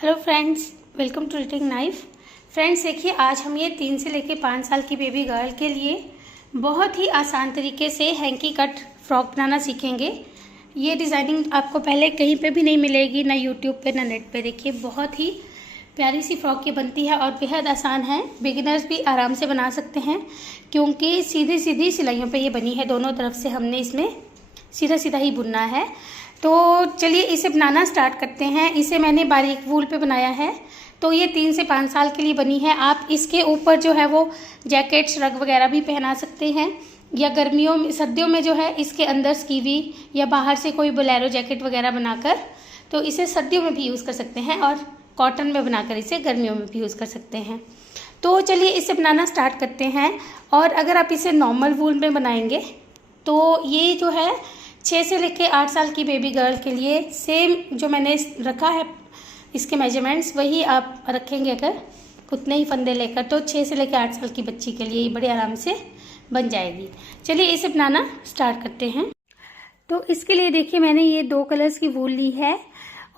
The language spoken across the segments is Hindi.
Hello friends, welcome to reading knife. Friends देखिए, आज हम ये 3 से लेकर 5 साल की बेबी गर्ल के लिए बहुत ही आसान तरीके से हैंकी कट फ्रॉक बनाना सीखेंगे। ये डिज़ाइनिंग आपको पहले कहीं पे भी नहीं मिलेगी, ना यूट्यूब पे ना नेट पे। देखिए बहुत ही प्यारी सी फ्रॉक ये बनती है और बेहद आसान है। बिगिनर्स भी आराम से बना सकते हैं क्योंकि सीधी सीधी सिलाइयों पे ये बनी है। दोनों तरफ से हमने इसमें सीधा सीधा ही बुनना है। तो चलिए इसे बनाना स्टार्ट करते हैं। इसे मैंने बारीक वूल पे बनाया है, तो ये 3 से 5 साल के लिए बनी है। आप इसके ऊपर जो है वो जैकेट श्रग वगैरह भी पहना सकते हैं, या गर्मियों में सर्दियों में जो है इसके अंदर स्कीवी या बाहर से कोई बोलेरो जैकेट वगैरह बनाकर तो इसे सर्दियों में भी यूज़ कर सकते हैं, और कॉटन में बनाकर इसे गर्मियों में भी यूज़ कर सकते हैं। तो चलिए इसे बनाना स्टार्ट करते हैं। और अगर आप इसे नॉर्मल वूल में बनाएंगे तो ये जो है 6 से लेकर 8 साल की बेबी गर्ल के लिए सेम जो मैंने रखा है इसके मेजरमेंट्स वही आप रखेंगे अगर उतने ही फंदे लेकर, तो 6 से लेकर 8 साल की बच्ची के लिए ये बड़े आराम से बन जाएगी। चलिए इसे बनाना स्टार्ट करते हैं। तो इसके लिए देखिए मैंने ये 2 कलर्स की वूल ली है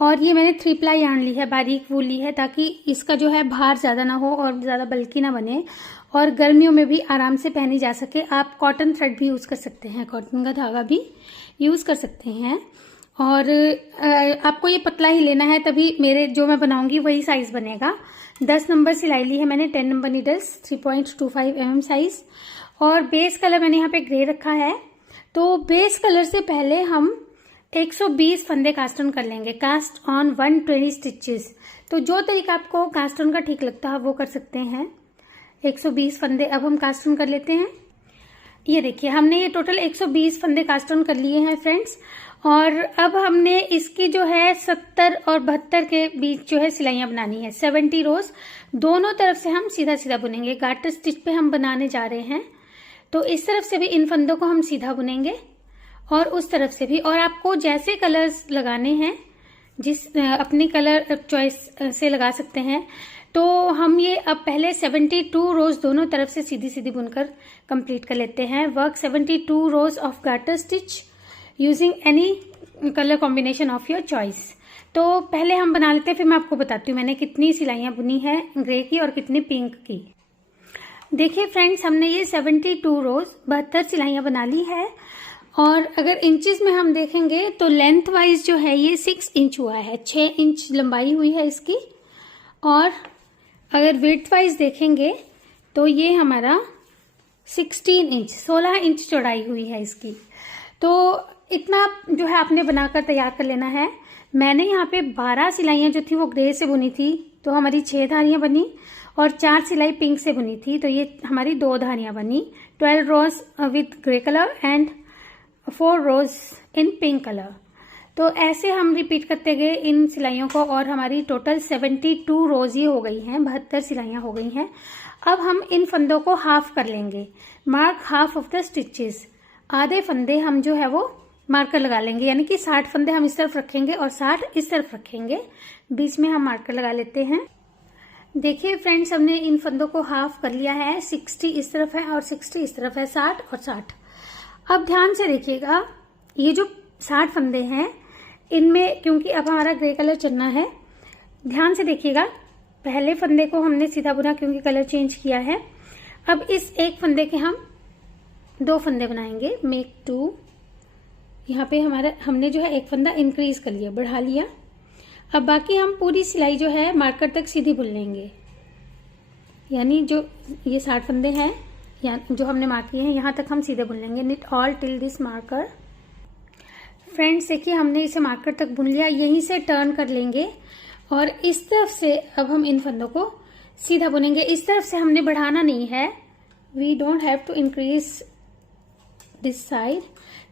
और ये मैंने 3 प्लाई यार्न ली है, बारीक वूल ली है, ताकि इसका जो है भार ज़्यादा ना हो और ज़्यादा बल्कि ना बने और गर्मियों में भी आराम से पहनी जा सके। आप कॉटन थ्रेड भी यूज़ कर सकते हैं, कॉटन का धागा भी यूज़ कर सकते हैं। और आपको ये पतला ही लेना है, तभी मेरे जो मैं बनाऊंगी वही साइज़ बनेगा। 10 नंबर सिलाई ली है मैंने, 10 नंबर नीडल्स, 3.25 mm साइज़। और बेस कलर मैंने यहाँ पे ग्रे रखा है। तो बेस कलर से पहले हम 120 फंदे कास्ट ऑन कर लेंगे, कास्ट ऑन 120 स्टिचेस। तो जो तरीका आपको कास्ट ऑन का ठीक लगता है वो कर सकते हैं। 120 फंदे अब हम कास्ट ऑन कर लेते हैं। ये देखिए हमने ये टोटल 120 फंदे कास्ट ऑन कर लिए हैं फ्रेंड्स। और अब हमने इसकी जो है 70 और 72 के बीच जो है सिलाइयां बनानी है। 70 रोज दोनों तरफ से हम सीधा सीधा बुनेंगे। गार्टर स्टिच पे हम बनाने जा रहे हैं, तो इस तरफ से भी इन फंदों को हम सीधा बुनेंगे और उस तरफ से भी। और आपको जैसे कलर्स लगाने हैं, जिस अपनी कलर चॉइस से लगा सकते हैं। तो हम ये अब पहले 72 रोज दोनों तरफ से सीधी सीधी बुनकर कंप्लीट कर लेते हैं। Work 72 rose of garter stitch using any colour combination of your choice. तो पहले हम बना लेते हैं, फिर मैं आपको बताती हूँ मैंने कितनी सिलाइयां बुनी है ग्रे की और कितनी पिंक की। देखिए फ्रेंड्स, हमने ये 72 रोज 72 सिलाइयां बना ली है। और अगर इंचेस में हम देखेंगे तो लेंथ वाइज जो है ये 6 इंच हुआ है, 6 इंच लंबाई हुई है इसकी। और अगर विड्थ वाइज देखेंगे तो ये हमारा 16 इंच चौड़ाई हुई है इसकी। तो इतना जो है आपने बनाकर तैयार कर लेना है। मैंने यहाँ पे 12 सिलाइयाँ जो थी वो ग्रे से बुनी थी, तो हमारी 6 धारियाँ बनी, और 4 सिलाई पिंक से बुनी थी, तो ये हमारी 2 धारियाँ बनी। 12 rows with grey colour and 4 rows in pink colour. तो ऐसे हम रिपीट करते गए इन सिलाइयों को, और हमारी टोटल 72 रोज ही हो गई हैं, 72 सिलाइयां हो गई हैं। अब हम इन फंदों को हाफ कर लेंगे। Mark half of the stitches. आधे फंदे हम जो है वो मार्कर लगा लेंगे, यानी कि 60 फंदे हम इस तरफ रखेंगे और 60 इस तरफ रखेंगे। बीच में हम मार्कर लगा लेते हैं। देखिए फ्रेंड्स, हमने इन फंदों को हाफ कर लिया है। 60 इस तरफ है और 60 इस तरफ है, 60 और 60। अब ध्यान से देखिएगा, ये जो 60 फंदे हैं इनमें, क्योंकि अब हमारा ग्रे कलर चलना है, ध्यान से देखिएगा। पहले फंदे को हमने सीधा बुना क्योंकि कलर चेंज किया है। अब इस एक फंदे के हम 2 फंदे बनाएंगे, मेक 2। यहाँ पे हमारा हमने जो है एक फंदा इंक्रीज कर लिया, बढ़ा लिया। अब बाकी हम पूरी सिलाई जो है मार्कर तक सीधी बुन लेंगे, यानी जो ये 60 फंदे हैं जो हमने मार्क किए हैं यहाँ तक हम सीधे बुन लेंगे। Knit all till this marker. Friends देखिए हमने इसे मार्कर तक बुन लिया, यहीं से टर्न कर लेंगे और इस तरफ से अब हम इन फंदों को सीधा बुनेंगे। इस तरफ से हमने बढ़ाना नहीं है, we don't have to increase this side.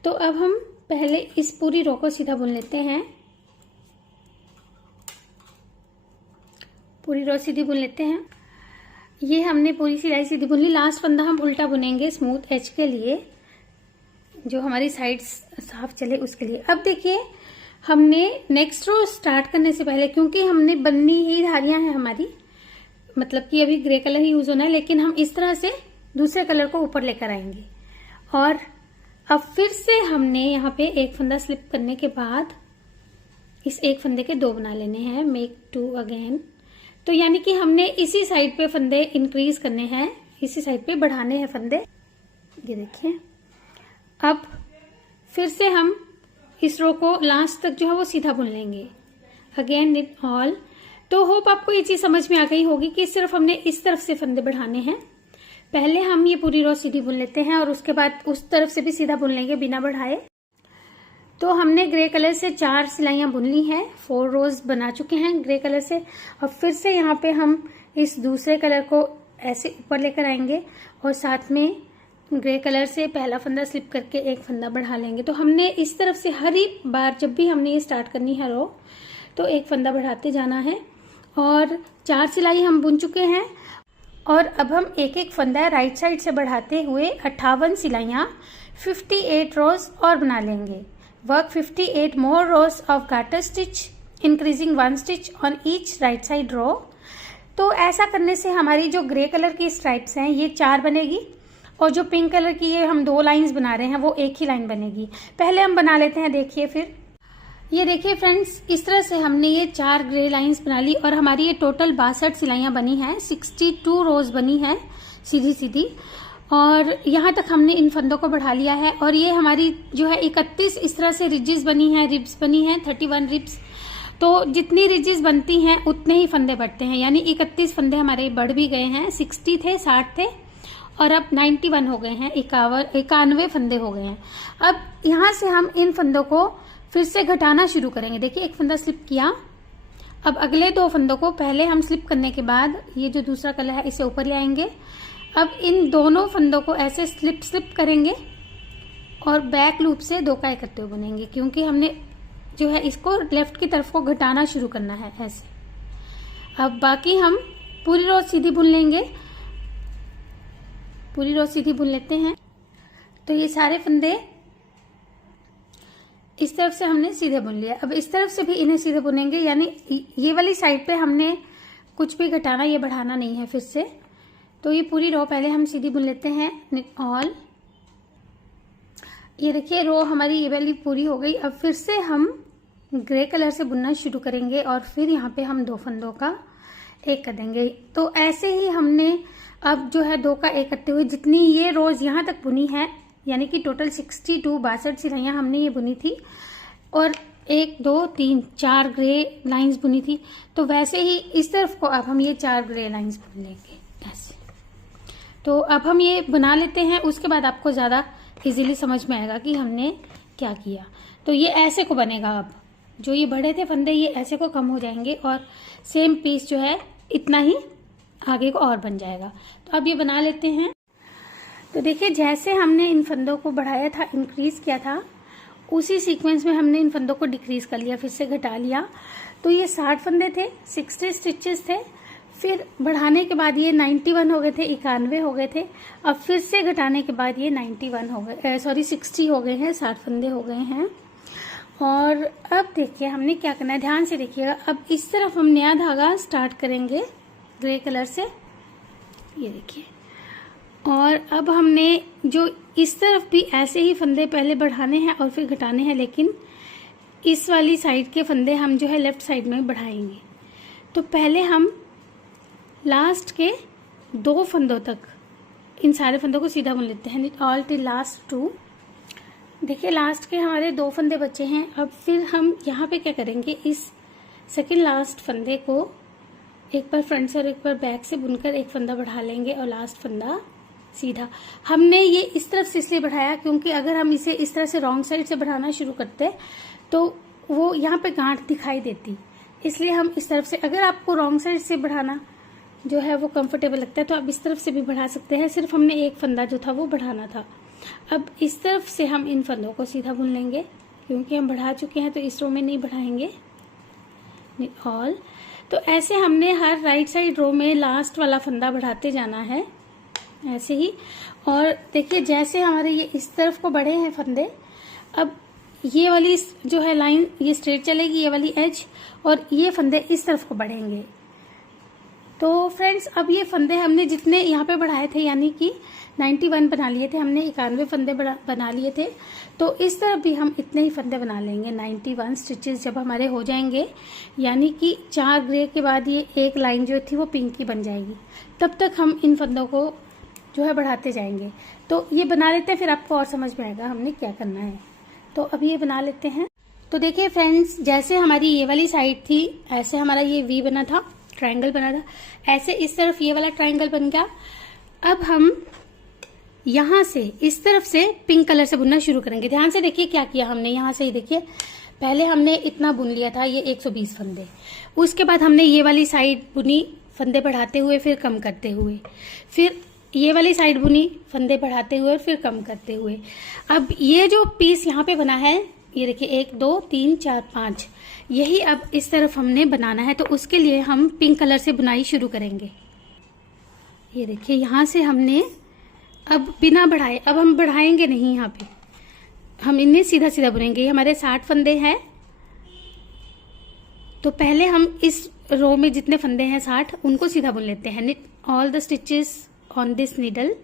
तो अब हम पहले इस पूरी रो को सीधा बुन लेते हैं, पूरी रो सीधी बुन लेते हैं। ये हमने पूरी सिलाई सीधी बुन ली। लास्ट फंदा हम उल्टा बुनेंगे स्मूथ एज के लिए, जो हमारी साइड साफ चले उसके लिए। अब देखिए हमने नेक्स्ट रो स्टार्ट करने से पहले, क्योंकि हमने बन्नी ही धारियां हैं हमारी, मतलब कि अभी ग्रे कलर ही यूज होना है, लेकिन हम इस तरह से दूसरे कलर को ऊपर लेकर आएंगे। और अब फिर से हमने यहाँ पे एक फंदा स्लिप करने के बाद इस एक फंदे के 2 बना लेने हैं, मेक 2 अगेन। तो यानी कि हमने इसी साइड पे फंदे इंक्रीज करने हैं, इसी साइड पे बढ़ाने हैं फंदे। ये देखिए, अब फिर से हम इस रो को लास्ट तक जो है वो सीधा बुन लेंगे, अगेन knit ऑल। तो होप आपको ये चीज समझ में आ गई होगी कि सिर्फ हमने इस तरफ से फंदे बढ़ाने हैं। पहले हम ये पूरी रो सीधी बुन लेते हैं और उसके बाद उस तरफ से भी सीधा बुन लेंगे बिना बढ़ाए। तो हमने ग्रे कलर से 4 सिलाइयां बुन ली हैं, 4 रोज बना चुके हैं ग्रे कलर से। और फिर से यहाँ पे हम इस दूसरे कलर को ऐसे ऊपर लेकर आएंगे और साथ में ग्रे कलर से पहला फंदा स्लिप करके एक फंदा बढ़ा लेंगे। तो हमने इस तरफ से हर एक बार जब भी हमने ये स्टार्ट करनी है रो, तो एक फंदा बढ़ाते जाना है। और 4 सिलाई हम बुन चुके हैं और अब हम एक एक फंदा राइट साइड से बढ़ाते हुए 58 सिलाइयां 58 रोज और बना लेंगे। Work 58 more rows of garter stitch increasing 1 stitch on each right side row. तो ऐसा करने से हमारी जो ग्रे कलर की स्ट्राइप्स हैं ये 4 बनेगी और जो पिंक कलर की ये हम 2 लाइंस बना रहे हैं वो एक ही लाइन बनेगी। पहले हम बना लेते हैं, देखिए। फिर ये देखिए फ्रेंड्स, इस तरह से हमने ये 4 ग्रे लाइंस बना ली और हमारी ये टोटल 62 सिलाइयां बनी हैं, 62 रोज बनी है सीधी सीधी। और यहाँ तक हमने इन फंदों को बढ़ा लिया है और ये हमारी जो है 31 इस तरह से रिजेस बनी है, रिब्स बनी है, 31 रिब्स। तो जितनी रिजेस बनती हैं उतने ही फंदे बढ़ते हैं, यानी 31 फंदे हमारे बढ़ भी गए हैं। 60 थे, 60 थे और अब 91 हो गए हैं, 91 फंदे हो गए हैं। अब यहाँ से हम इन फंदों को फिर से घटाना शुरू करेंगे। देखिए, एक फंदा स्लिप किया, अब अगले 2 फंदों को पहले हम स्लिप करने के बाद ये जो दूसरा कलर है इसे ऊपर ले आएंगे। अब इन दोनों फंदों को ऐसे स्लिप करेंगे और बैक लूप से 2 का करते हुए बुनेंगे, क्योंकि हमने जो है इसको लेफ्ट की तरफ को घटाना शुरू करना है ऐसे। अब बाकी हम पूरी रो सीधी बुन लेंगे, पूरी रो सीधी बुन लेते हैं। तो ये सारे फंदे इस तरफ से हमने सीधे बुन लिया। अब इस तरफ से भी इन्हें सीधे बुनेंगे, यानी ये वाली साइड पे हमने कुछ भी घटाना ये बढ़ाना नहीं है फिर से। तो ये पूरी रो पहले हम सीधी बुन लेते हैं, knit ऑल। ये देखिए, रो हमारी ये वाली पूरी हो गई। अब फिर से हम ग्रे कलर से बुनना शुरू करेंगे और फिर यहाँ पे हम 2 फंदों का एक कर देंगे। तो ऐसे ही हमने अब जो है 2 का एक करते हुए जितनी ये रोज यहाँ तक बुनी है, यानी कि टोटल 62 सिलाइयां हमने ये बुनी थी और 1 2 3 4 ग्रे लाइंस बुनी थी। तो वैसे ही इस तरफ को अब हम ये 4 ग्रे लाइंस बुन लेंगे ऐसे। तो अब हम ये बना लेते हैं, उसके बाद आपको ज्यादा इजीली समझ में आएगा कि हमने क्या किया। तो ये ऐसे को बनेगा। अब जो ये बड़े थे फंदे ये ऐसे को कम हो जाएंगे और सेम पीस जो है इतना ही आगे को और बन जाएगा। तो अब ये बना लेते हैं। तो देखिए, जैसे हमने इन फंदों को बढ़ाया था, इंक्रीज किया था, उसी सीक्वेंस में हमने इन फंदों को डिक्रीज कर लिया, फिर से घटा लिया। तो ये 60 फंदे थे, 60 स्टिचेस थे। फिर बढ़ाने के बाद ये 91 हो गए थे, 91 हो गए थे। अब फिर से घटाने के बाद ये 91 हो गए, 60 हो गए हैं, 60 फंदे हो गए हैं। और अब देखिए हमने क्या करना है, ध्यान से देखिएगा। अब इस तरफ हम नया धागा स्टार्ट करेंगे ग्रे कलर से, ये देखिए। और अब हमने जो इस तरफ भी ऐसे ही फंदे पहले बढ़ाने हैं और फिर घटाने हैं, लेकिन इस वाली साइड के फंदे हम जो है लेफ्ट साइड में बढ़ाएंगे। तो पहले हम लास्ट के 2 फंदों तक इन सारे फंदों को सीधा बुन लेते हैं, ऑल टिल लास्ट 2। देखिए, लास्ट के हमारे 2 फंदे बचे हैं। अब फिर हम यहाँ पे क्या करेंगे, इस सेकंड लास्ट फंदे को एक बार फ्रंट से और एक बार बैक से बुनकर एक फंदा बढ़ा लेंगे और लास्ट फंदा सीधा। हमने ये इस तरफ से इसलिए बढ़ाया क्योंकि अगर हम इसे इस तरह से रॉन्ग साइड से बढ़ाना शुरू करते तो वो यहाँ पे गांठ दिखाई देती, इसलिए हम इस तरफ से। अगर आपको रॉन्ग साइड से बढ़ाना जो है वो कंफर्टेबल लगता है तो आप इस तरफ से भी बढ़ा सकते हैं। सिर्फ हमने एक फंदा जो था वो बढ़ाना था। अब इस तरफ से हम इन फंदों को सीधा बुन लेंगे, क्योंकि हम बढ़ा चुके हैं तो इस रो में नहीं बढ़ाएंगे, ऑल। तो ऐसे हमने हर राइट साइड रो में लास्ट वाला फंदा बढ़ाते जाना है ऐसे ही। और देखिए, जैसे हमारे ये इस तरफ को बढ़े हैं फंदे, अब ये वाली जो है लाइन ये स्ट्रेट चलेगी, ये वाली एज, और ये फंदे इस तरफ को बढ़ेंगे। तो फ्रेंड्स, अब ये फंदे हमने जितने यहाँ पे बढ़ाए थे, यानी कि 91 बना लिए थे हमने, 91 फंदे बना लिए थे। तो इस तरफ भी हम इतने ही फंदे बना लेंगे। 91 स्टिचेस जब हमारे हो जाएंगे, यानी कि 4 ग्रे के बाद ये एक लाइन जो थी वो पिंक की बन जाएगी, तब तक हम इन फंदों को जो है बढ़ाते जाएंगे। तो ये बना लेते हैं, फिर आपको और समझ में आएगा हमने क्या करना है। तो अब ये बना लेते हैं। तो देखिए फ्रेंड्स, जैसे हमारी ये वाली साइड थी, ऐसे हमारा ये वी बना था, ट्रायंगल बना था, ऐसे इस तरफ ये वाला ट्रायंगल बन गया। अब हम यहाँ से इस तरफ से पिंक कलर से बुनना शुरू करेंगे। ध्यान से देखिए क्या किया हमने। यहाँ से ही देखिए, पहले हमने इतना बुन लिया था, ये 120 फंदे। उसके बाद हमने ये वाली साइड बुनी, फंदे बढ़ाते हुए फिर कम करते हुए, फिर ये वाली साइड बुनी, फंदे बढ़ाते हुए फिर कम करते हुए। अब ये जो पीस यहाँ पे बना है, ये देखिए 1 2 3 4 5, यही अब इस तरफ हमने बनाना है। तो उसके लिए हम पिंक कलर से बुनाई शुरू करेंगे। ये देखिए यहाँ से हमने अब बिना बढ़ाए, अब हम बढ़ाएंगे नहीं, यहाँ पे हम इन्हें सीधा सीधा बुनेंगे। ये हमारे 60 फंदे हैं। तो पहले हम इस रो में जितने फंदे हैं 60, उनको सीधा बुन लेते हैं। Knit all the stitches on this needle.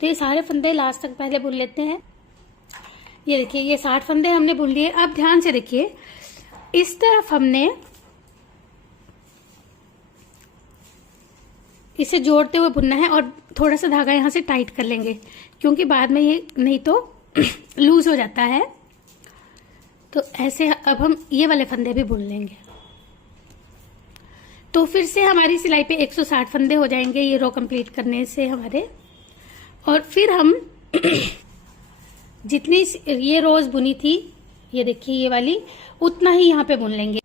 तो ये सारे फंदे लास्ट तक पहले बुन लेते हैं। ये देखिए ये 60 फंदे हमने बुन लिए। अब ध्यान से देखिए, इस तरफ हमने इसे जोड़ते हुए बुनना है और थोड़ा सा धागा यहाँ से टाइट कर लेंगे, क्योंकि बाद में ये नहीं तो लूज हो जाता है। तो ऐसे अब हम ये वाले फंदे भी बुन लेंगे। तो फिर से हमारी सिलाई पे 160 फंदे हो जाएंगे ये रो कंप्लीट करने से हमारे। और फिर हम जितनी ये रोज बुनी थी, ये देखिए ये वाली, उतना ही यहाँ पे बुन लेंगे।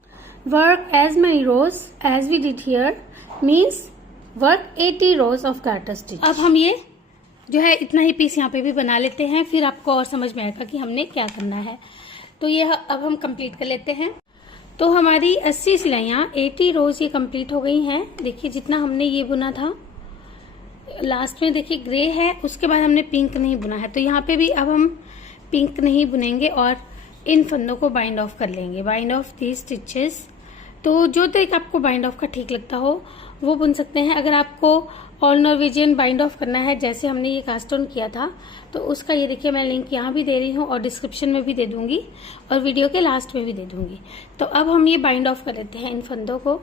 Work as many rows as we did here means work 80 rows of garter stitch. अब हम ये जो है इतना ही पीस यहाँ पे भी बना लेते हैं, फिर आपको और समझ में आएगा कि हमने क्या करना है। तो ये अब हम कंप्लीट कर लेते हैं। तो हमारी 80 सिलाइयाँ 80 रोज ये कंप्लीट हो गई हैं। देखिए जितना हमने ये बुना था, लास्ट में देखिए ग्रे है, उसके बाद हमने पिंक नहीं बुना है। तो यहाँ पे भी अब हम पिंक नहीं बुनेंगे और इन फंदों को बाइंड ऑफ कर लेंगे, बाइंड ऑफ दीज स्टिचेस। तो जो तरीका आपको बाइंड ऑफ का ठीक लगता हो वो बुन सकते हैं। अगर आपको ऑल नॉर्वेजियन बाइंड ऑफ करना है, जैसे हमने ये कास्ट ऑन किया था, तो उसका ये देखिए मैं लिंक यहाँ भी दे रही हूँ और डिस्क्रिप्शन में भी दे दूंगी और वीडियो के लास्ट में भी दे दूंगी। तो अब हम ये बाइंड ऑफ कर लेते हैं इन फंदों को।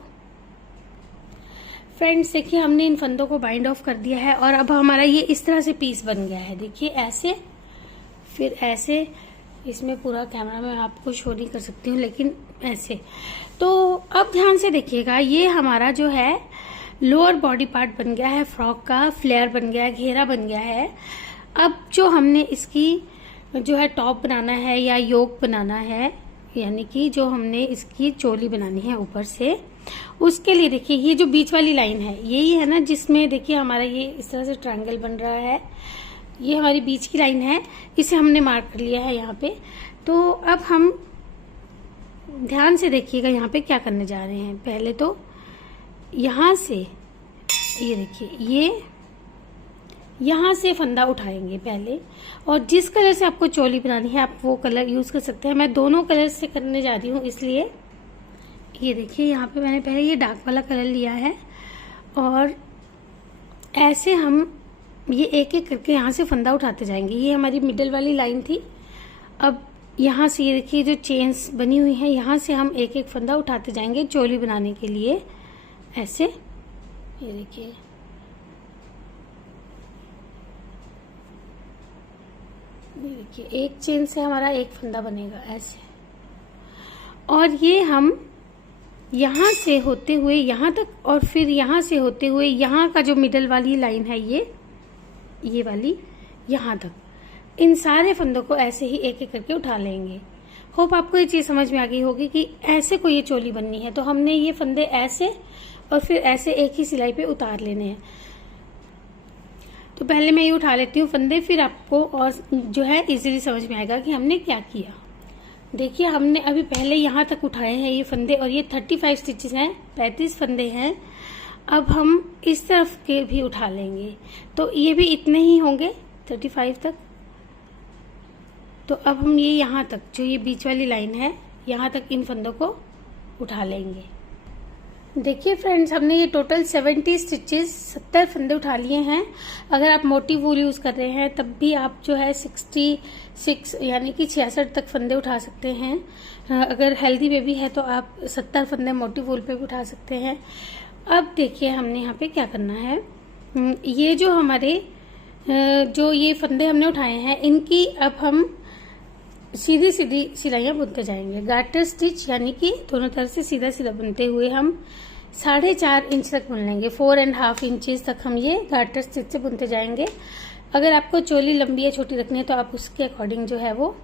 फ्रेंड्स देखिए हमने इन फंदों को बाइंड ऑफ कर दिया है और अब हमारा ये इस तरह से पीस बन गया है। देखिए ऐसे, फिर ऐसे, इसमें पूरा कैमरा में आपको शो नहीं कर सकती हूँ, लेकिन ऐसे। तो अब ध्यान से देखिएगा, ये हमारा जो है लोअर बॉडी पार्ट बन गया है, फ्रॉक का फ्लेयर बन गया है, घेरा बन गया है। अब जो हमने इसकी जो है टॉप बनाना है या योक बनाना है, यानी कि जो हमने इसकी चोली बनानी है ऊपर से, उसके लिए देखिए ये जो बीच वाली लाइन है यही है ना, जिसमें देखिए हमारा ये इस तरह से ट्रायंगल बन रहा है, ये हमारी बीच की लाइन है, इसे हमने मार्क कर लिया है यहाँ पे। तो अब हम ध्यान से देखिएगा यहाँ पे क्या करने जा रहे हैं। पहले तो यहाँ से ये देखिए, ये यहाँ से फंदा उठाएंगे पहले, और जिस कलर से आपको चोली बनानी है आप वो कलर यूज कर सकते हैं। मैं दोनों कलर से करने जा रही हूँ, इसलिए ये देखिए यहाँ पे मैंने पहले ये डार्क वाला कलर लिया है और ऐसे हम ये एक एक करके यहाँ से फंदा उठाते जाएंगे। ये हमारी मिडल वाली लाइन थी। अब यहाँ से ये देखिए जो चेन्स बनी हुई है, यहाँ से हम एक एक फंदा उठाते जाएंगे चोली बनाने के लिए, ऐसे। ये देखिए एक चेन से हमारा एक फंदा बनेगा ऐसे, और ये हम यहाँ से होते हुए यहाँ तक, और फिर यहाँ से होते हुए यहाँ का जो मिडल वाली लाइन है ये वाली यहाँ तक, इन सारे फंदों को ऐसे ही एक एक करके उठा लेंगे। होप आपको ये चीज समझ में आ गई होगी कि ऐसे कोई ये चोली बननी है तो हमने ये फंदे ऐसे और फिर ऐसे एक ही सिलाई पे उतार लेने हैं। तो पहले मैं ये उठा लेती हूँ फंदे, फिर आपको और जो है इजीली समझ में आएगा कि हमने क्या किया। देखिए हमने अभी पहले यहाँ तक उठाए हैं ये फंदे, और ये 35 स्टिचेस हैं, 35 फंदे हैं। अब हम इस तरफ के भी उठा लेंगे, तो ये भी इतने ही होंगे 35 तक। तो अब हम ये यहाँ तक जो ये बीच वाली लाइन है यहाँ तक इन फंदों को उठा लेंगे। देखिए फ्रेंड्स, हमने ये टोटल 70 स्टिचेस 70 फंदे उठा लिए हैं। अगर आप मोटी वूल यूज कर रहे हैं तब भी आप जो है 66 यानी कि 66 तक फंदे उठा सकते हैं। अगर हेल्दी बेबी है तो आप 70 फंदे मोटी वूल पे भी उठा सकते हैं। अब देखिए हमने यहाँ पे क्या करना है। ये जो हमारे जो ये फंदे हमने उठाए हैं, इनकी अब हम सीधी सीधी सिलाइयाँ बुनते जाएंगे। गार्टर स्टिच यानी कि दोनों तरफ से सीधा सीधा बुनते हुए हम 4.5 इंच तक बुन लेंगे। 4.5 इंचेस तक हम ये गार्टर स्टिच से बुनते जाएंगे। अगर आपको चोली लंबी या छोटी रखनी है तो आप उसके अकॉर्डिंग जो है वो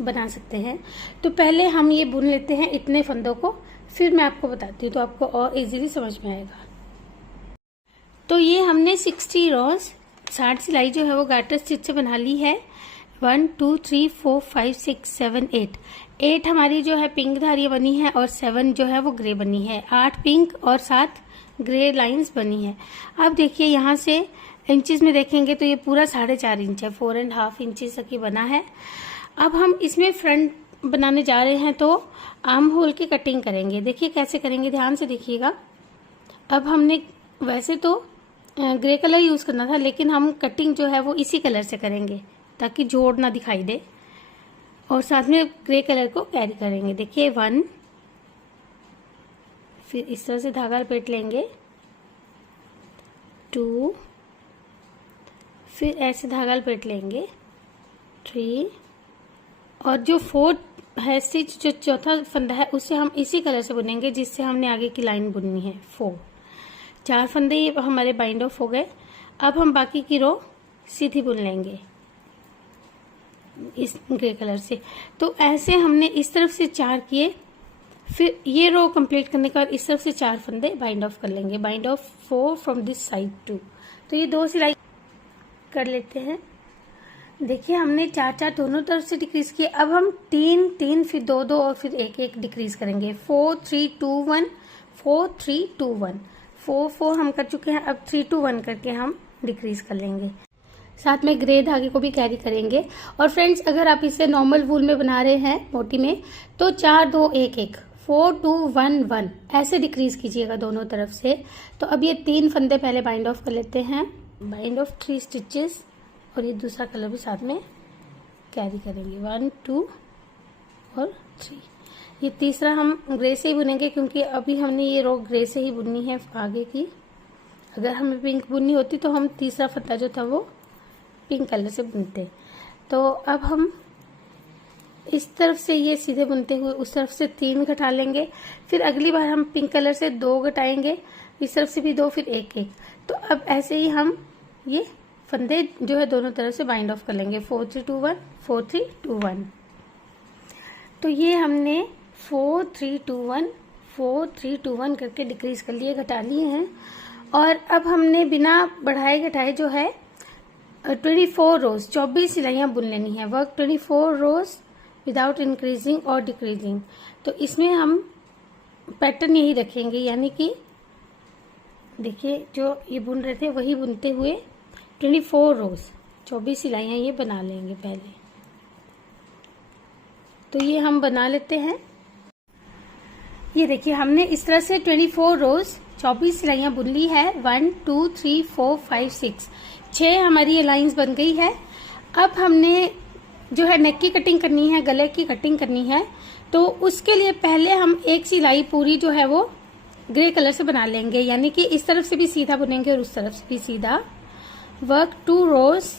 बना सकते हैं। तो पहले हम ये बुन लेते हैं इतने फंदों को, फिर मैं आपको बताती हूँ तो आपको और इजीली समझ में आएगा। तो ये हमने 60 रोज 60 सिलाई जो है वो गार्टर स्टिच से बना ली है। 1 2 3 4 5 6 7 8 हमारी जो है पिंक धारियां बनी है और 7 जो है वो ग्रे बनी है। 8 पिंक और 7 ग्रे लाइंस बनी है। अब देखिए यहाँ से इंचेस में देखेंगे तो ये पूरा 4.5 इंच है। 4.5 इंचेस तक ये बना है। अब हम इसमें फ्रंट बनाने जा रहे हैं तो आर्म होल की कटिंग करेंगे। देखिए कैसे करेंगे, ध्यान से देखिएगा। अब हमने वैसे तो ग्रे कलर यूज करना था, लेकिन हम कटिंग जो है वो इसी कलर से करेंगे ताकि जोड़ ना दिखाई दे, और साथ में ग्रे कलर को कैरी करेंगे। देखिए 1, फिर इस तरह से धागा लपेट लेंगे 2, फिर ऐसे धागा लपेट लेंगे 3, और जो 4 है स्टिच जो चौथा फंदा है उसे हम इसी कलर से बुनेंगे जिससे हमने आगे की लाइन बुननी है। 4 फंदे ये हमारे बाइंड ऑफ हो गए। अब हम बाकी की रो सीधी बुन लेंगे इस ग्रे कलर से। तो ऐसे हमने इस तरफ से 4 किए, फिर ये रो कंप्लीट करने के बाद इस तरफ से 4 फंदे बाइंड ऑफ कर लेंगे। Bind of 4 from this side 2। तो ये 2 सिलाई कर लेते हैं। देखिए हमने 4 दोनों तरफ से डिक्रीज किए। अब हम 3 फिर 2 और फिर 1 डिक्रीज करेंगे। 4 3 2 1 4 3 2 1 4 हम कर चुके हैं। अब 3 2 1 करके हम डिक्रीज कर लेंगे। साथ में ग्रे धागे को भी कैरी करेंगे। और फ्रेंड्स, अगर आप इसे नॉर्मल वूल में बना रहे हैं मोटी में तो 4 2 1 1 4 2 1 1 ऐसे डिक्रीज कीजिएगा दोनों तरफ से। तो अब ये 3 फंदे पहले बाइंड ऑफ कर लेते हैं। बाइंड ऑफ 3 स्टिचेस, और ये दूसरा कलर भी साथ में कैरी करेंगे 1 2 और 3। ये तीसरा हम ग्रे से ही बुनेंगे क्योंकि अभी हमने ये रो ग्रे से ही बुननी है आगे की। अगर हमें पिंक बुननी होती तो हम तीसरा फंदा जो था वो पिंक कलर से बुनते। तो अब हम इस तरफ से ये सीधे बुनते हुए उस तरफ से 3 घटा लेंगे। फिर अगली बार हम पिंक कलर से 2 घटाएंगे, इस तरफ से भी 2, फिर 1 1। तो अब ऐसे ही हम ये फंदे जो है दोनों तरफ से बाइंड ऑफ कर लेंगे। 4 3 2 1 4 3 2 1। तो ये हमने 4 3 2 1 4 3 2 1 करके डिक्रीज कर लिए, घटा लिए हैं। और अब हमने बिना बढ़ाए घटाए जो है 24 रोज 24 सिलाइयाँ बुन लेनी है। वर्क 24 रोज विदाउट इंक्रीजिंग और डिक्रीजिंग। तो इसमें हम पैटर्न यही रखेंगे, यानी कि देखिए जो ये बुन रहे थे वही बुनते हुए 24 रोज 24 सिलाइयाँ ये बना लेंगे पहले। तो ये हम बना लेते हैं। ये देखिए हमने इस तरह से 24 रोज 24 सिलाइयाँ बुन ली है। 1 2 3 4 5 6 हमारी ये लाइंस बन गई है। अब हमने जो है नेक की कटिंग करनी है, गले की कटिंग करनी है। तो उसके लिए पहले हम एक सिलाई पूरी जो है वो ग्रे कलर से बना लेंगे, यानी कि इस तरफ से भी सीधा बुनेंगे और उस तरफ से भी सीधा। Work 2 rows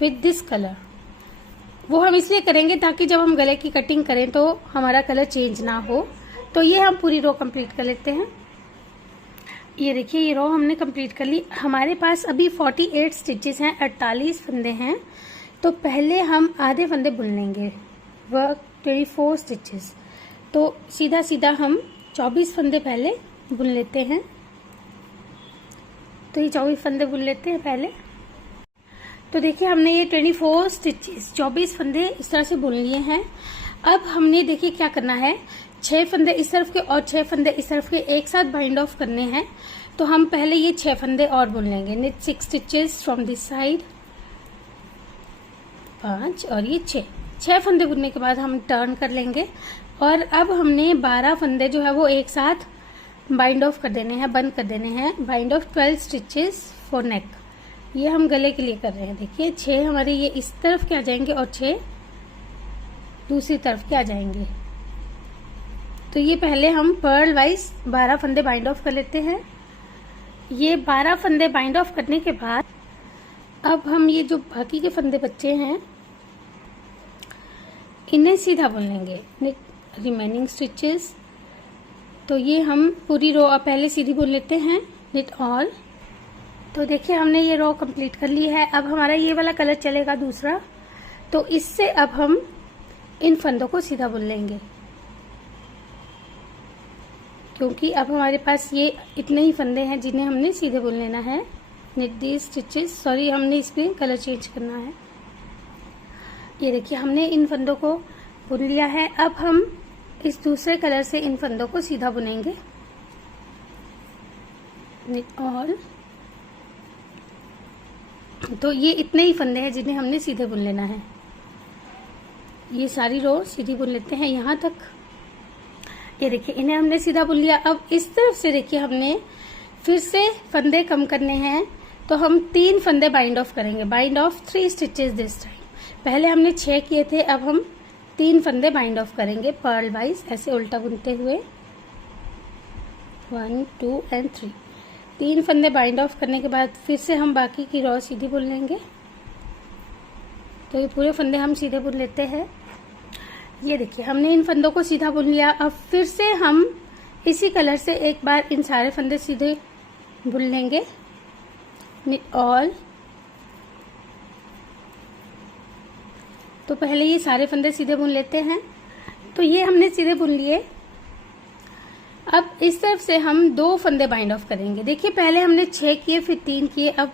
with this colour. वो हम इसलिए करेंगे ताकि जब हम गले की कटिंग करें तो हमारा कलर चेंज ना हो। तो ये हम पूरी रो कंप्लीट कर लेते हैं। ये देखिए ये रो हमने कंप्लीट कर ली। हमारे पास अभी 48 स्टिचेस हैं, 48 फंदे हैं। तो पहले हम आधे फंदे बुन लेंगे। Work 24 stitches. तो सीधा सीधा हम 24 फंदे पहले बुन लेते हैं। तो ये 24 फंदे बुन लेते हैं पहले। तो देखिए हमने ये 24 स्टिचेस 24 फंदे इस तरह से बुन लिए हैं। अब हमने देखिए क्या करना है, 6 फंदे इस तरफ के और 6 फंदे इस तरफ के एक साथ बाइंड ऑफ करने हैं। तो हम पहले ये 6 फंदे और बुन लेंगे। Knit 6 stitches from this side 5 और ये 6 फंदे बुनने के बाद हम टर्न कर लेंगे। और अब हमने 12 फंदे जो है वो एक साथ बाइंड ऑफ कर देने हैं, बंद कर देने हैं। बाइंड ऑफ 12 स्टिचेस फॉर नेक, ये हम गले के लिए कर रहे हैं। देखिए 6 हमारे ये इस तरफ के आ जाएंगे और 6 दूसरी तरफ के आ जाएंगे। तो ये पहले हम पर्ल वाइज 12 फंदे बाइंड ऑफ कर लेते हैं। ये 12 फंदे बाइंड ऑफ करने के बाद अब हम ये जो बाकी के फंदे बच्चे हैं इन्हें सीधा बुन लेंगे, रिमेनिंग स्टिचेस। तो ये हम पूरी रो अब पहले सीधी बुन लेते हैं, निट ऑल। तो देखिए हमने ये रो कंप्लीट कर ली है। अब हमारा ये वाला कलर चलेगा दूसरा, तो इससे अब हम इन फंदों को सीधा बुन लेंगे, क्योंकि अब हमारे पास ये इतने ही फंदे हैं जिन्हें हमने सीधे बुन लेना है। निट दी स्टिचेस, सॉरी हमने इसमें कलर चेंज करना है। ये देखिए हमने इन फंदों को बुन लिया है। अब हम इस दूसरे कलर से इन फंदों को सीधा बुनेंगे, निट ऑल। तो ये इतने ही फंदे हैं जिन्हें हमने सीधे बुन लेना है। ये सारी रो सीधी बुन लेते हैं यहाँ तक। ये देखिए इन्हें हमने सीधा बुन लिया। अब इस तरफ से देखिए हमने फिर से फंदे कम करने हैं, तो हम 3 फंदे बाइंड ऑफ करेंगे। Bind of 3 stitches this time. पहले हमने 6 किए थे, अब हम 3 फंदे बाइंड ऑफ करेंगे पर्ल वाइज, ऐसे उल्टा बुनते हुए 1 2 एंड 3। 3 फंदे बाइंड ऑफ करने के बाद फिर से हम बाकी की रो सीधी बुन लेंगे। तो ये पूरे फंदे हम सीधे बुन लेते हैं। ये देखिए हमने इन फंदों को सीधा बुन लिया। अब फिर से हम इसी कलर से एक बार इन सारे फंदे सीधे बुन लेंगे, निट ऑल। तो पहले ये सारे फंदे सीधे बुन लेते हैं। तो ये हमने सीधे बुन लिए। अब इस तरफ से हम 2 फंदे बाइंड ऑफ करेंगे। देखिए पहले हमने 6 किए, फिर 3 किए, अब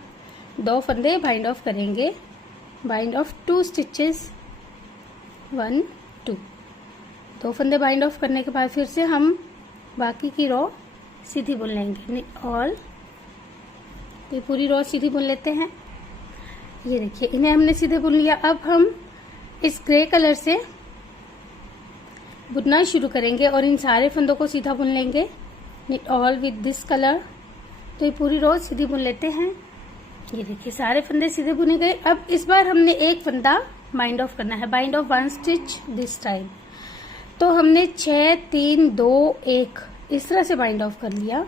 2 फंदे बाइंड ऑफ करेंगे। Bind of 2 stitches 1 2। 2 फंदे बाइंड ऑफ करने के बाद फिर से हम बाकी की रो सीधी बुन लेंगे, निट ऑल। तो ये पूरी रो सीधी बुन लेते हैं। ये देखिए इन्हें हमने सीधे बुन लिया। अब हम इस ग्रे कलर से बुनना शुरू करेंगे और इन सारे फंदों को सीधा बुन लेंगे, knit all with this colour. तो ये पूरी रो सीधी बुन लेते हैं। ये देखिए सारे फंदे सीधे बुने गए। अब इस बार हमने एक फंदा बाइंड ऑफ करना है, bind of 1 stitch this time. तो हमने 6 3 2 1 इस तरह से बाइंड ऑफ कर लिया।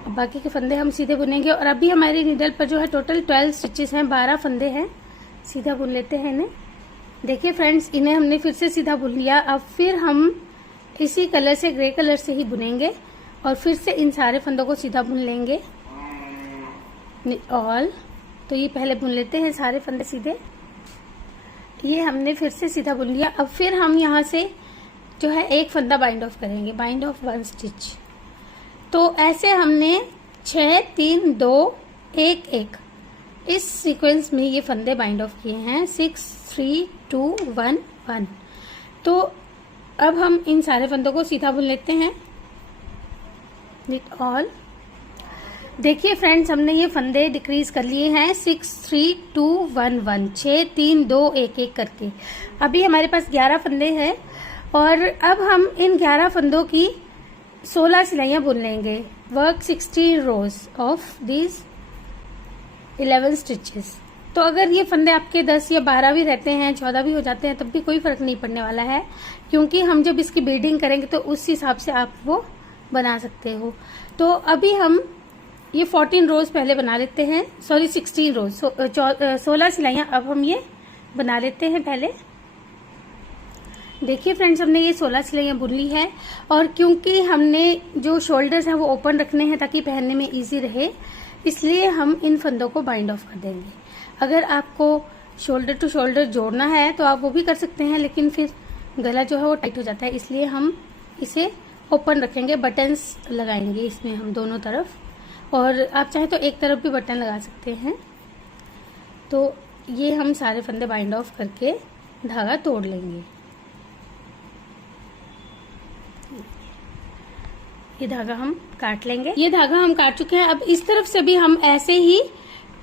अब बाकी के फंदे हम सीधे बुनेंगे। और अभी हमारी नीडल पर जो है टोटल 12 स्टिचेस हैं, 12 फंदे हैं। सीधा बुन लेते हैं इन्हें। देखिए फ्रेंड्स इन्हें हमने फिर से सीधा बुन लिया। अब फिर हम इसी कलर से, ग्रे कलर से ही बुनेंगे और फिर से इन सारे फंदों को सीधा बुन लेंगे, ऑल। तो ये पहले बुन लेते हैं सारे फंदे सीधे। ये हमने फिर से सीधा बुन लिया। अब फिर हम यहाँ से जो है एक फंदा बाइंड ऑफ करेंगे, बाइंड ऑफ 1 स्टिच। तो ऐसे हमने 6 3 2 1 1 इस सीक्वेंस में ये फंदे बाइंड ऑफ किए हैं, 6 3 2 1 1। तो अब हम इन सारे फंदों को सीधा बुन लेते हैं, निट ऑल। देखिए फ्रेंड्स हमने ये फंदे डिक्रीज कर लिए हैं 6 3 2 1 1, 6 3 2 1 1 करके। अभी हमारे पास 11 फंदे हैं और अब हम इन 11 फंदों की 16 सिलाइयां बुन लेंगे। Work 16 rose of these 11 stitches. तो अगर ये फंदे आपके 10 या 12 भी रहते हैं, 14 भी हो जाते हैं, तब भी कोई फर्क नहीं पड़ने वाला है, क्योंकि हम जब इसकी बीडिंग करेंगे तो उस हिसाब से आप वो बना सकते हो। तो अभी हम ये 14 रोज पहले बना लेते हैं, सॉरी 16 रोज, 16 सिलाइयां अब हम ये बना लेते हैं पहले। देखिए फ्रेंड्स हमने ये 16 सिलाइयां बुन ली है। और क्योंकि हमने जो शोल्डर्स हैं वो ओपन रखने हैं ताकि पहनने में इजी रहे, इसलिए हम इन फंदों को बाइंड ऑफ कर देंगे। अगर आपको शोल्डर टू शोल्डर जोड़ना है तो आप वो भी कर सकते हैं, लेकिन फिर गला जो है वो टाइट हो जाता है, इसलिए हम इसे ओपन रखेंगे। बटन्स लगाएंगे इसमें हम दोनों तरफ, और आप चाहे तो एक तरफ भी बटन लगा सकते हैं। तो ये हम सारे फंदे बाइंड ऑफ करके धागा तोड़ लेंगे। ये धागा हम काट लेंगे। ये धागा हम काट चुके हैं। अब इस तरफ से भी हम ऐसे ही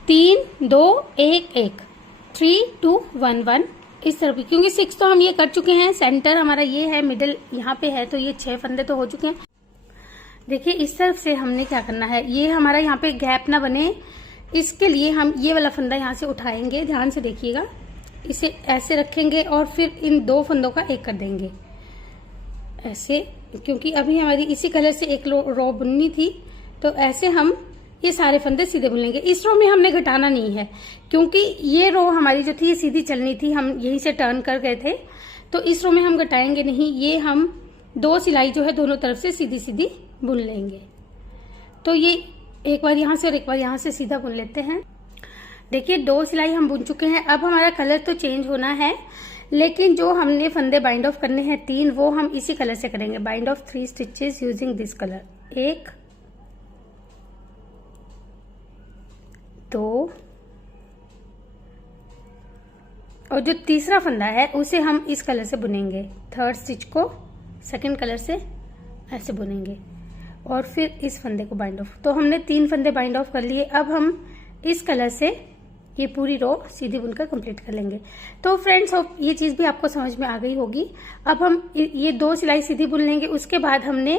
3 2 1 1 3 2 1 1 इस तरफ भी, क्योंकि 6 तो हम ये कर चुके हैं। सेंटर हमारा ये है, मिडिल यहाँ पे है, तो ये 6 फंदे तो हो चुके हैं। देखिए इस तरफ से हमने क्या करना है, ये हमारा यहाँ पे गैप ना बने, इसके लिए हम ये वाला फंदा यहाँ से उठाएंगे। ध्यान से देखिएगा, इसे ऐसे रखेंगे और फिर इन दो फंदों का एक कर देंगे ऐसे, क्योंकि अभी हमारी इसी कलर से एक रो बुननी थी, तो ऐसे हम ये सारे फंदे सीधे बुन लेंगे। इस रो में हमने घटाना नहीं है, क्योंकि ये रो हमारी जो थी ये सीधी चलनी थी, हम यहीं से टर्न कर गए थे, तो इस रो में हम घटाएंगे नहीं। ये हम 2 सिलाई जो है दोनों तरफ से सीधी सीधी बुन लेंगे। तो ये एक बार यहाँ से और एक बार यहाँ से सीधा बुन लेते हैं। देखिए 2 सिलाई हम बुन चुके हैं। अब हमारा कलर तो चेंज होना है, लेकिन जो हमने फंदे बाइंड ऑफ करने हैं 3, वो हम इसी कलर से करेंगे। Bind of 3 stitches using this colour, 1 2, और जो तीसरा फंदा है उसे हम इस कलर से बुनेंगे। 3rd स्टिच को 2nd कलर से ऐसे बुनेंगे और फिर इस फंदे को बाइंड ऑफ। तो हमने 3 फंदे बाइंड ऑफ कर लिए। अब हम इस कलर से ये पूरी रो सीधी बुनकर कंप्लीट कर लेंगे। तो फ्रेंड्स ये चीज भी आपको समझ में आ गई होगी। अब हम ये 2 सिलाई सीधी बुन लेंगे, उसके बाद हमने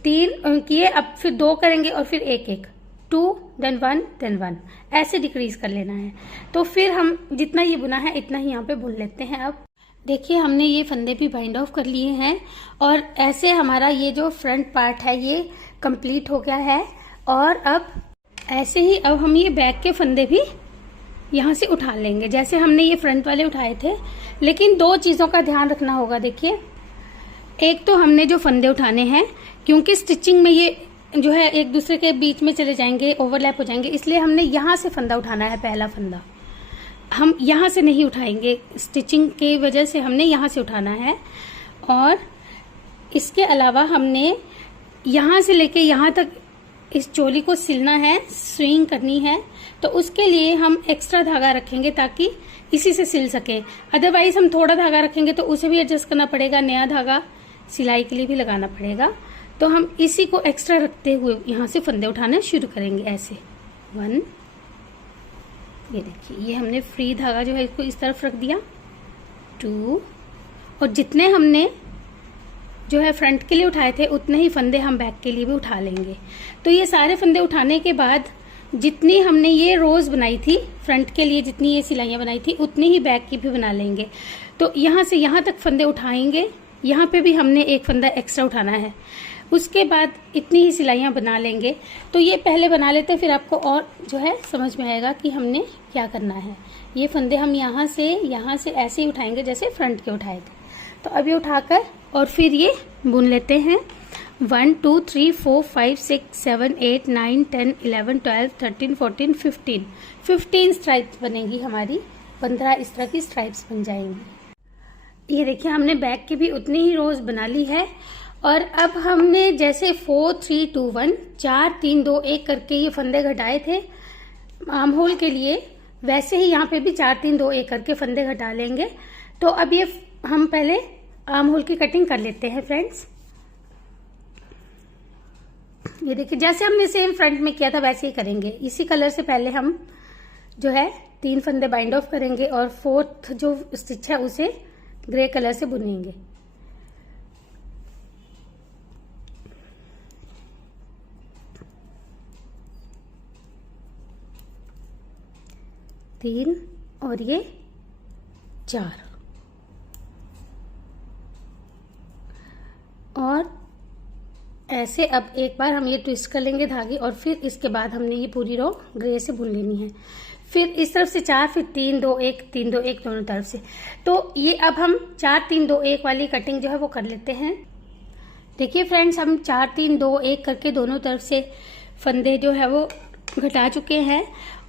3 किए, अब फिर 2 करेंगे और फिर 1 2 देन 1 देन 1 ऐसे डिक्रीज कर लेना है। तो फिर हम जितना ये बुना है इतना ही यहाँ पे बुन लेते हैं। अब देखिए हमने ये फंदे भी बाइंड ऑफ कर लिए हैं और ऐसे हमारा ये जो फ्रंट पार्ट है ये कंप्लीट हो गया है। और अब ऐसे ही अब हम ये बैक के फंदे भी यहाँ से उठा लेंगे, जैसे हमने ये फ्रंट वाले उठाए थे। लेकिन 2 चीजों का ध्यान रखना होगा। देखिए एक तो हमने जो फंदे उठाने हैं, क्योंकि स्टिचिंग में ये जो है एक दूसरे के बीच में चले जाएंगे, ओवरलैप हो जाएंगे, इसलिए हमने यहाँ से फंदा उठाना है। पहला फंदा हम यहाँ से नहीं उठाएंगे, स्टिचिंग की वजह से हमने यहाँ से उठाना है। और इसके अलावा हमने यहाँ से लेके यहाँ तक इस चोली को सिलना है, स्विंग करनी है, तो उसके लिए हम एक्स्ट्रा धागा रखेंगे ताकि इसी से सिल सके। अदरवाइज हम थोड़ा धागा रखेंगे तो उसे भी एडजस्ट करना पड़ेगा, नया धागा सिलाई के लिए भी लगाना पड़ेगा। तो हम इसी को एक्स्ट्रा रखते हुए यहाँ से फंदे उठाने शुरू करेंगे ऐसे। 1, ये देखिए ये हमने फ्री धागा जो है इसको इस तरफ रख दिया। 2, और जितने हमने जो है फ्रंट के लिए उठाए थे उतने ही फंदे हम बैक के लिए भी उठा लेंगे। तो ये सारे फंदे उठाने के बाद जितनी हमने ये रोज बनाई थी फ्रंट के लिए, जितनी ये सिलाइयाँ बनाई थी, उतनी ही बैक की भी बना लेंगे। तो यहाँ से यहाँ तक फंदे उठाएंगे, यहाँ पे भी हमने एक फंदा एक्स्ट्रा उठाना है, उसके बाद इतनी ही सिलाइयाँ बना लेंगे। तो ये पहले बना लेते हैं, फिर आपको और जो है समझ में आएगा कि हमने क्या करना है। ये फंदे हम यहाँ से ऐसे ही उठाएंगे जैसे फ्रंट के उठाए थे। तो अब ये उठाकर और फिर ये बुन लेते हैं। 1 2 3 4 5 6 7 8 9 10 11 12 13 14 15 स्ट्राइप्स बनेगी हमारी। 15 इस तरह की स्ट्राइप्स बन जाएंगी। ये देखिए हमने बैक की भी उतनी ही रोज बना ली है। और अब हमने जैसे 4 3 2 1 4 3 2 1 करके ये फंदे घटाए थे आर्म होल के लिए, वैसे ही यहाँ पे भी 4 3 2 1 करके फंदे घटा लेंगे। तो अब ये हम पहले आर्म होल की कटिंग कर लेते हैं फ्रेंड्स। ये देखिए जैसे हमने सेम फ्रंट में किया था वैसे ही करेंगे। इसी कलर से पहले हम जो है 3 फंदे बाइंड ऑफ करेंगे और 4th जो स्टिच है उसे ग्रे कलर से बुनेंगे। तीन और ये 4, और ऐसे अब एक बार हम ये ट्विस्ट कर लेंगे धागे और फिर इसके बाद हमने ये पूरी रो ग्रे से बुन लेनी है। फिर इस तरफ से 4, फिर 3 2 1 3 2 1 दोनों तरफ से। तो ये अब हम 4 3 2 1 वाली कटिंग जो है वो कर लेते हैं। देखिए फ्रेंड्स हम 4 3 2 1 करके दोनों तरफ से फंदे जो है वो घटा चुके हैं।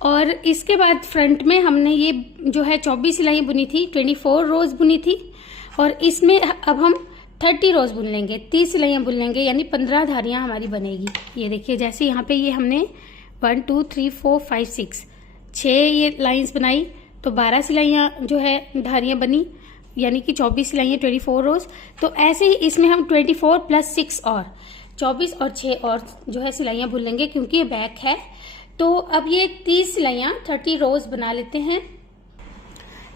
और इसके बाद फ्रंट में हमने ये जो है 24 सिलाई बुनी थी, 24 रोज बुनी थी, और इसमें अब हम 30 रोज बुन लेंगे, 30 सिलाइयाँ बुन लेंगे, यानी 15 धारियाँ हमारी बनेगी। ये देखिए जैसे यहाँ पे ये हमने 1 2 3 4 5 6 ये लाइंस बनाई, तो 12 सिलाइयाँ जो है धारियाँ बनी, यानी कि 24 सिलाइयाँ 24 रोज। तो ऐसे ही इसमें हम 24 + 6 और 24 और 6 और जो है सिलाइयाँ बुन लेंगे, क्योंकि ये बैक है। तो अब ये 30 सिलाइयाँ 30 रोज बना लेते हैं।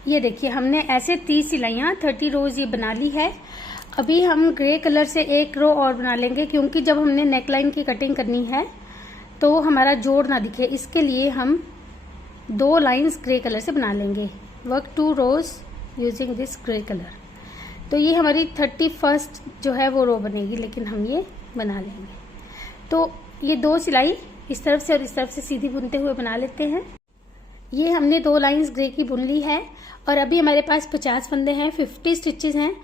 ये देखिए हमने ऐसे 30 सिलाइयाँ 30 रोज ये बना ली है। अभी हम ग्रे कलर से एक रो और बना लेंगे, क्योंकि जब हमने नेकलाइन की कटिंग करनी है तो हमारा जोड़ ना दिखे, इसके लिए हम 2 लाइंस ग्रे कलर से बना लेंगे। Work 2 rows using this grey colour. तो ये हमारी 31st जो है वो रो बनेगी, लेकिन हम ये बना लेंगे। तो ये 2 सिलाई इस तरफ से और इस तरफ से सीधी बुनते हुए बना लेते हैं। ये हमने 2 लाइंस ग्रे की बुन ली है और अभी हमारे पास 50 फंदे हैं, 50 स्टिचेस हैं।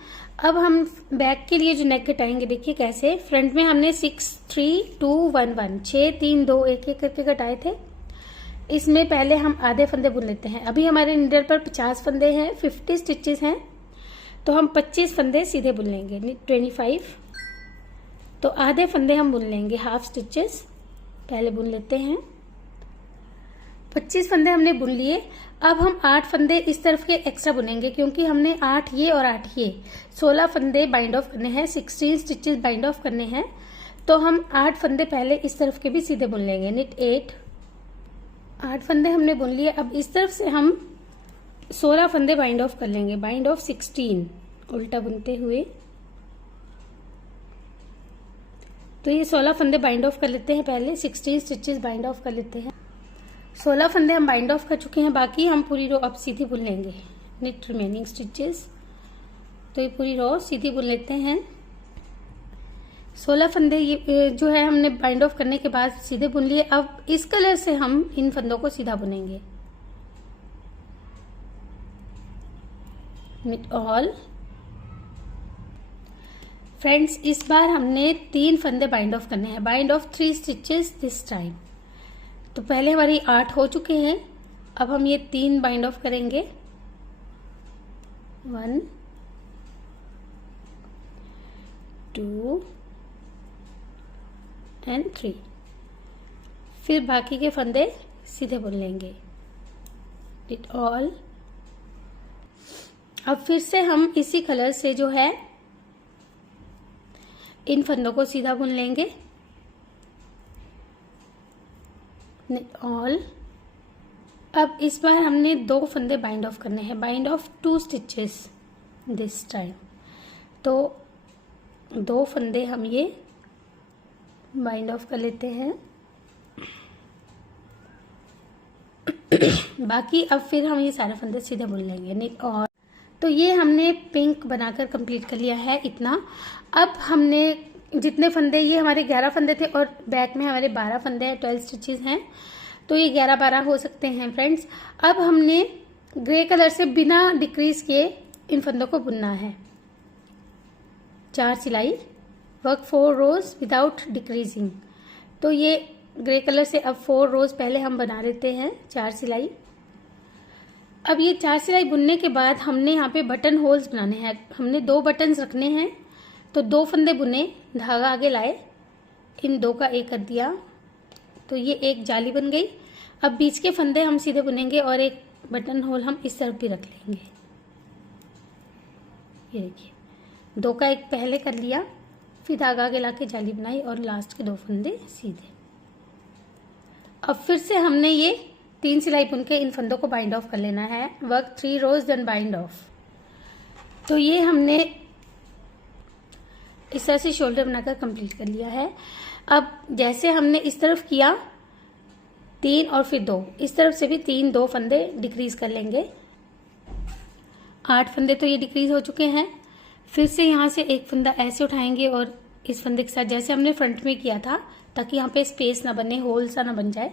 अब हम बैक के लिए जो नेक कटाएंगे, देखिए कैसे। फ्रंट में हमने 6 3 2 1 1 6 3 2 1 1 करके कटाए थे। इसमें पहले हम आधे फंदे बुन लेते हैं। अभी हमारे नीडल पर 50 फंदे हैं, 50 स्टिचेस हैं, तो हम 25 फंदे सीधे बुन लेंगे, 25। तो आधे फंदे हम बुन लेंगे, हाफ स्टिचेस पहले बुन लेते हैं। 25 फंदे हमने बुन लिए। अब हम 8 फंदे इस तरफ के एक्स्ट्रा बुनेंगे, क्योंकि हमने 8 ये और 8 ये 16 फंदे बाइंड ऑफ करने हैं, 16 स्टिचेस बाइंड ऑफ करने हैं। तो हम 8 फंदे पहले इस तरफ के भी सीधे बुन लेंगे, निट 8 फंदे हमने बुन लिए। अब इस तरफ से हम 16 फंदे बाइंड ऑफ कर लेंगे, बाइंड ऑफ 16 उल्टा बुनते हुए। तो ये 16 फंदे बाइंड ऑफ कर लेते हैं, पहले 16 स्टिचेस बाइंड ऑफ कर लेते हैं। 16 फंदे हम बाइंड ऑफ कर चुके हैं, बाकी हम पूरी रो अब सीधी बुन लेंगे, निट रिमेनिंग स्टिचेस। तो ये पूरी रो सीधी बुन लेते हैं। 16 फंदे ये जो है हमने बाइंड ऑफ करने के बाद सीधे बुन लिए। अब इस कलर से हम इन फंदों को सीधा बुनेंगे, निट ऑल। फ्रेंड्स, इस बार हमने 3 फंदे बाइंड ऑफ करने हैं, bind of 3 stitches this time. तो पहले हमारी 8 हो चुके हैं, अब हम ये 3 बाइंड ऑफ करेंगे, 1 2 एंड 3। फिर बाकी के फंदे सीधे बुन लेंगे, इट ऑल। अब फिर से हम इसी कलर से जो है इन फंदों को सीधा बुन लेंगे, ऑल। अब इस बार हमने 2 फंदे बाइंड ऑफ करने हैं, bind of 2 stitches this time. तो 2 फंदे हम ये बाइंड ऑफ कर लेते हैं। बाकी अब फिर हम ये सारे फंदे सीधे बुन लेंगे, निट और। तो ये हमने पिंक बनाकर कंप्लीट कर लिया है इतना। अब हमने जितने फंदे, ये हमारे 11 फंदे थे और बैक में हमारे 12 फंदे हैं, 12 स्टिचेस हैं, तो ये 11-12 हो सकते हैं फ्रेंड्स। अब हमने ग्रे कलर से बिना डिक्रीज किए इन फंदों को बुनना है, 4 सिलाई, वर्क 4 रोज विदाउट डिक्रीजिंग। तो ये ग्रे कलर से अब 4 रोज पहले हम बना लेते हैं, 4 सिलाई। अब ये 4 सिलाई बुनने के बाद हमने यहाँ पे बटन होल्स बनाने हैं, हमने 2 बटन्स रखने हैं। तो 2 फंदे बुने, धागा आगे लाए, इन 2 का एक कर दिया, तो ये एक जाली बन गई। अब बीच के फंदे हम सीधे बुनेंगे और एक बटन होल हम इस तरफ भी रख लेंगे। ये देखिए, 2 का एक पहले कर लिया, फिर धागा आगे लाके जाली बनाई और लास्ट के 2 फंदे सीधे। अब फिर से हमने ये 3 सिलाई बुन के इन फंदों को बाइंड ऑफ कर लेना है, work 3 rows then bind off. तो ये हमने इस तरह से शोल्डर बनाकर कंप्लीट कर लिया है। अब जैसे हमने इस तरफ किया 3 और फिर 2, इस तरफ से भी 3-2 फंदे डिक्रीज कर लेंगे। 8 फंदे तो ये डिक्रीज हो चुके हैं। फिर से यहाँ से एक फंदा ऐसे उठाएंगे और इस फंदे के साथ जैसे हमने फ्रंट में किया था, ताकि यहाँ पे स्पेस ना बने, होल सा ना बन जाए।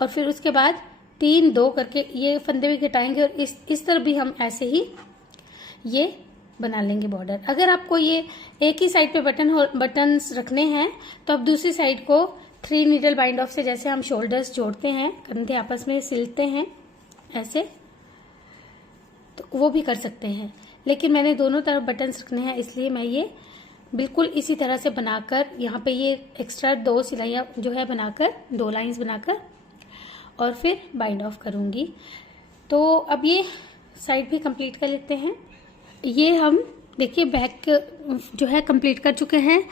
और फिर उसके बाद 3-2 करके ये फंदे भी घटाएंगे और इस तरफ भी हम ऐसे ही ये बना लेंगे बॉर्डर। अगर आपको ये एक ही साइड पे बटन्स रखने हैं तो आप दूसरी साइड को 3 नीडल बाइंड ऑफ से, जैसे हम शोल्डर्स जोड़ते हैं, कंधे आपस में सिलते हैं ऐसे, तो वो भी कर सकते हैं। लेकिन मैंने दोनों तरफ बटन्स रखने हैं, इसलिए मैं ये बिल्कुल इसी तरह से बनाकर यहाँ पे ये एक्स्ट्रा 2 सिलाइयाँ जो है बनाकर 2 लाइंस बनाकर और फिर बाइंड ऑफ करूँगी। तो अब ये साइड भी कंप्लीट कर लेते हैं। ये हम देखिए बैक जो है कंप्लीट कर चुके हैं।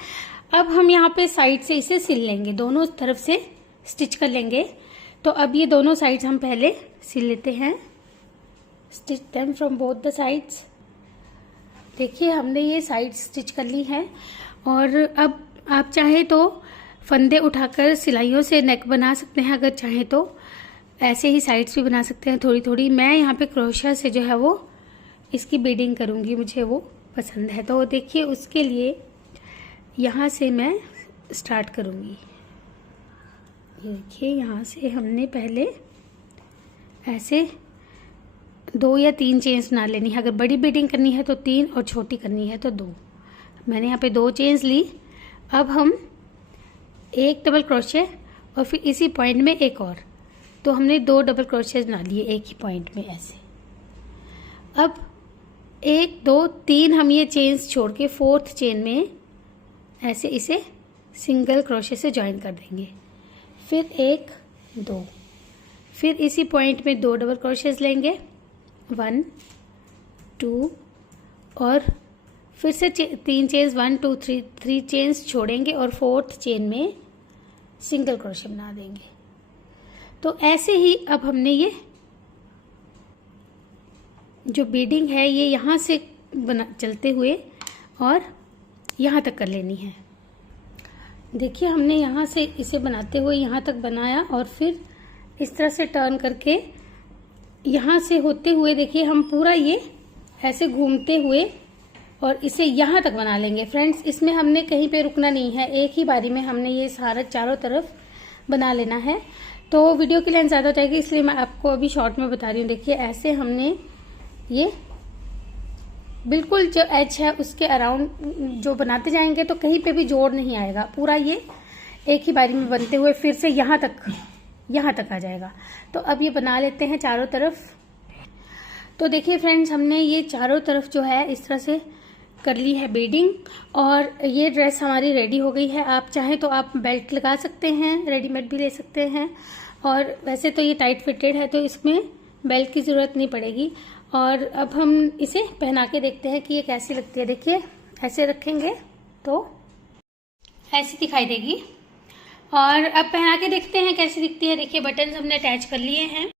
अब हम यहाँ पे साइड से इसे सिल लेंगे, दोनों तरफ से स्टिच कर लेंगे। तो अब ये दोनों साइड्स हम पहले सिल लेते हैं, stitch them from both the sides. देखिए हमने ये साइड स्टिच कर ली है और अब आप चाहे तो फंदे उठाकर सिलाइयों से नेक बना सकते हैं, अगर चाहे तो ऐसे ही साइड्स भी बना सकते हैं थोड़ी थोड़ी। मैं यहाँ पे क्रोशिया से जो है वो इसकी बीडिंग करूँगी, मुझे वो पसंद है। तो देखिए उसके लिए यहाँ से मैं स्टार्ट करूँगी। देखिए यहाँ से हमने पहले ऐसे 2 या 3 चेन्स बना लेनी है। अगर बड़ी बीडिंग करनी है तो 3 और छोटी करनी है तो 2। मैंने यहाँ पे 2 चेन्स ली। अब हम एक डबल क्रोशे और फिर इसी पॉइंट में एक और, तो हमने 2 डबल क्रोशे बना लिए एक ही पॉइंट में ऐसे। अब 1 2 3 हम ये चेन्स छोड़ के 4th चेन में ऐसे इसे सिंगल क्रोशे से ज्वाइन कर देंगे। फिर 1 2, फिर इसी पॉइंट में 2 डबल क्रोशेस लेंगे 1 2 और फिर से 3 चेन्स 1 2 3 चेन्स छोड़ेंगे और 4th चेन में सिंगल क्रोशे बना देंगे। तो ऐसे ही अब हमने ये जो बीडिंग है ये यहाँ से चलते हुए और यहाँ तक कर लेनी है। देखिए हमने यहाँ से इसे बनाते हुए यहाँ तक बनाया और फिर इस तरह से टर्न करके यहाँ से होते हुए देखिए हम पूरा ये ऐसे घूमते हुए और इसे यहाँ तक बना लेंगे। फ्रेंड्स इसमें हमने कहीं पे रुकना नहीं है, एक ही बारी में हमने ये सारा चारों तरफ बना लेना है। तो वीडियो की लेंथ ज़्यादा हो जाएगी इसलिए मैं आपको अभी शॉर्ट में बता रही हूँ। देखिए ऐसे हमने ये बिल्कुल जो एज है उसके अराउंड जो बनाते जाएंगे तो कहीं पे भी जोड़ नहीं आएगा, पूरा ये एक ही बारी में बनते हुए फिर से यहाँ तक आ जाएगा। तो अब ये बना लेते हैं चारों तरफ। तो देखिए फ्रेंड्स हमने ये चारों तरफ जो है इस तरह से कर ली है बीडिंग और ये ड्रेस हमारी रेडी हो गई है। आप चाहें तो आप बेल्ट लगा सकते हैं, रेडीमेड भी ले सकते हैं, और वैसे तो ये टाइट फिटेड है तो इसमें बेल्ट की ज़रूरत नहीं पड़ेगी। और अब हम इसे पहना के देखते हैं कि ये कैसी लगती है। देखिए ऐसे रखेंगे तो ऐसी दिखाई देगी और अब पहना के देखते हैं कैसी दिखती है। देखिए बटन्स हमने अटैच कर लिए हैं।